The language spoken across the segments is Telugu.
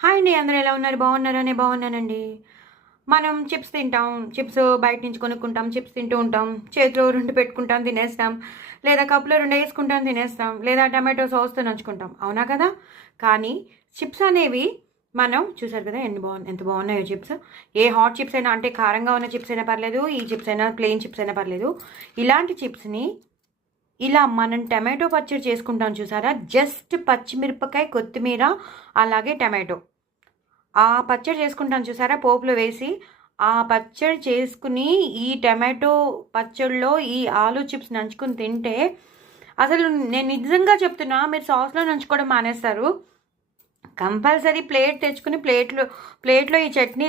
హాయ్ అండి, అందరూ ఎలా ఉన్నారు? బాగున్నారా? నేను బాగున్నానండి. మనం చిప్స్ తింటాం. చిప్స్ బయట నుంచి కొనుక్కుంటాం. చిప్స్ తింటూ ఉంటాం. చేతిలో 2 పెట్టుకుంటాం, తినేస్తాం. లేదా కప్‌లో 2 ఏసుకుంటాం, తినేస్తాం. లేదా టమాటో సాస్‌తో నంచుకుంటాం. అవునా కదా? కానీ చిప్స్ అనేవి మనం చూసారు కదా ఎంత బాగున్నాయో చిప్స్. ఏ హాట్ చిప్స్ అయినా, అంటే కారంగా ఉన్న చిప్స్ అయినా పర్లేదు, ఈ చిప్స్ అయినా, ప్లెయిన్ చిప్స్ అయినా పర్లేదు. ఇలాంటి చిప్స్‌ని ఇలా మనం టమాటో పచ్చడి చేసుకుంటాం చూసారా? జస్ట్ పచ్చిమిరపకాయ, కొత్తిమీర, అలాగే టమాటో. ఆ పచ్చడి చేసుకుంటాను చూసారా పోపులో వేసి, ఆ పచ్చడి చేసుకుని ఈ టమాటో పచ్చడిలో ఈ ఆలు చిప్స్ నంచుకొని తింటే అసలు నేను నిజంగా చెప్తున్నా, మీరు సాస్‌లో నంచుకోవడం మానేస్తారు. కంపల్సరీ ప్లేట్ తెచ్చుకుని ప్లేట్‌లో ఈ చట్నీ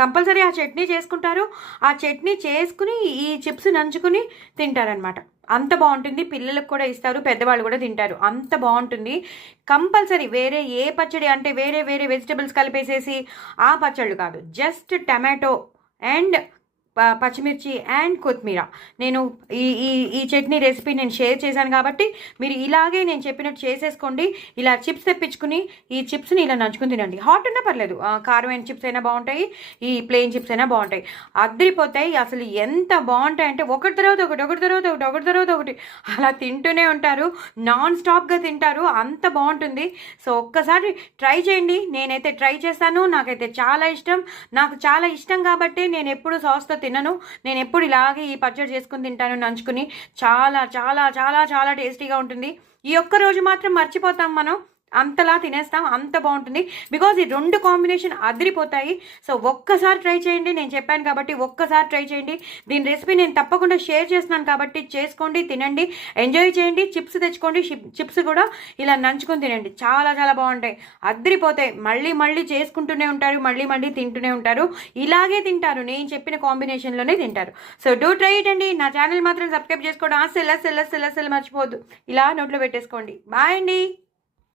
కంపల్సరీ ఆ చట్నీ చేసుకుంటారు. ఆ చట్నీ చేసుకుని ఈ చిప్స్ నంచుకుని తింటారనమాట. అంత బావుంటుంది. పిల్లలకి కూడా ఇస్తారు. పెద్దవాళ్ళు కూడా తింటారు. అంత బావుంటుంది. కంపల్సరీ వేరే ఏ పచ్చడి, అంటే వేరే వేరే వెజిటబుల్స్ కలిపేసేసి ఆ పచ్చళ్ళు కాదు. జస్ట్ టమాటో అండ్ పచ్చిమిర్చి అండ్ కొత్తిమీర. నేను ఈ ఈ ఈ చట్నీ రెసిపీ నేను షేర్ చేశాను కాబట్టి మీరు ఇలాగే నేను చెప్పినట్టు చేసేసుకోండి. ఇలా చిప్స్ తెప్పించుకుని ఈ చిప్స్‌ని ఇలా నంచుకొని తినండి. హాట్ ఉన్నా పర్లేదు. కారమైన చిప్స్ అయినా బావుంటాయి. ఈ ప్లెయిన్ చిప్స్ అయినా బావుంటాయి. అద్దిరిపోతాయి. అసలు ఎంత బావుంటాయంటే ఒకటి తర్వాత ఒకటి, ఒకటి తర్వాత ఒకటి, ఒకటి తర్వాత ఒకటి అలా తింటూనే ఉంటారు. నాన్ స్టాప్‌గా తింటారు. అంత బావుంటుంది. సో, ఒక్కసారి ట్రై చేయండి. నేనైతే ట్రై చేశాను. నాకైతే చాలా ఇష్టం. నాకు చాలా ఇష్టం కాబట్టే నేనెప్పుడు సాస్‌తో తినను. నేనెప్పుడు ఇలాగే ఈ పచ్చడి చేసుకొని తింటాను నంచుకుని. చాలా చాలా చాలా చాలా టేస్టీగా ఉంటుంది. ఈ ఒక్క రోజు మాత్రం మర్చిపోతాం మనం. అంతలా తినేస్తాం. అంత బావుంటుంది. బికాజ్ ఈ 2 కాంబినేషన్ అదిరిపోతాయి. సో, ఒక్కసారి ట్రై చేయండి. నేను చెప్పాను కాబట్టి ఒక్కసారి ట్రై చేయండి. దీని రెసిపీ నేను తప్పకుండా షేర్ చేస్తున్నాను కాబట్టి చేసుకోండి, తినండి, ఎంజాయ్ చేయండి. చిప్స్ తెచ్చుకోండి. చిప్స్ కూడా ఇలా నంచుకొని తినండి. చాలా చాలా బావుంటాయి. అద్దిరిపోతాయి. మళ్ళీ మళ్ళీ చేసుకుంటూనే ఉంటారు. మళ్ళీ మళ్ళీ తింటూనే ఉంటారు. ఇలాగే తింటారు. నేను చెప్పిన కాంబినేషన్‌లోనే తింటారు. సో, డూ ట్రై ఇట్ అండి. నా ఛానల్ మాత్రం సబ్స్క్రైబ్ చేసుకోవడం అస్సలు మర్చిపోవద్దు. ఇలా నోట్లో పెట్టేసుకోండి. బాయ్ అండి.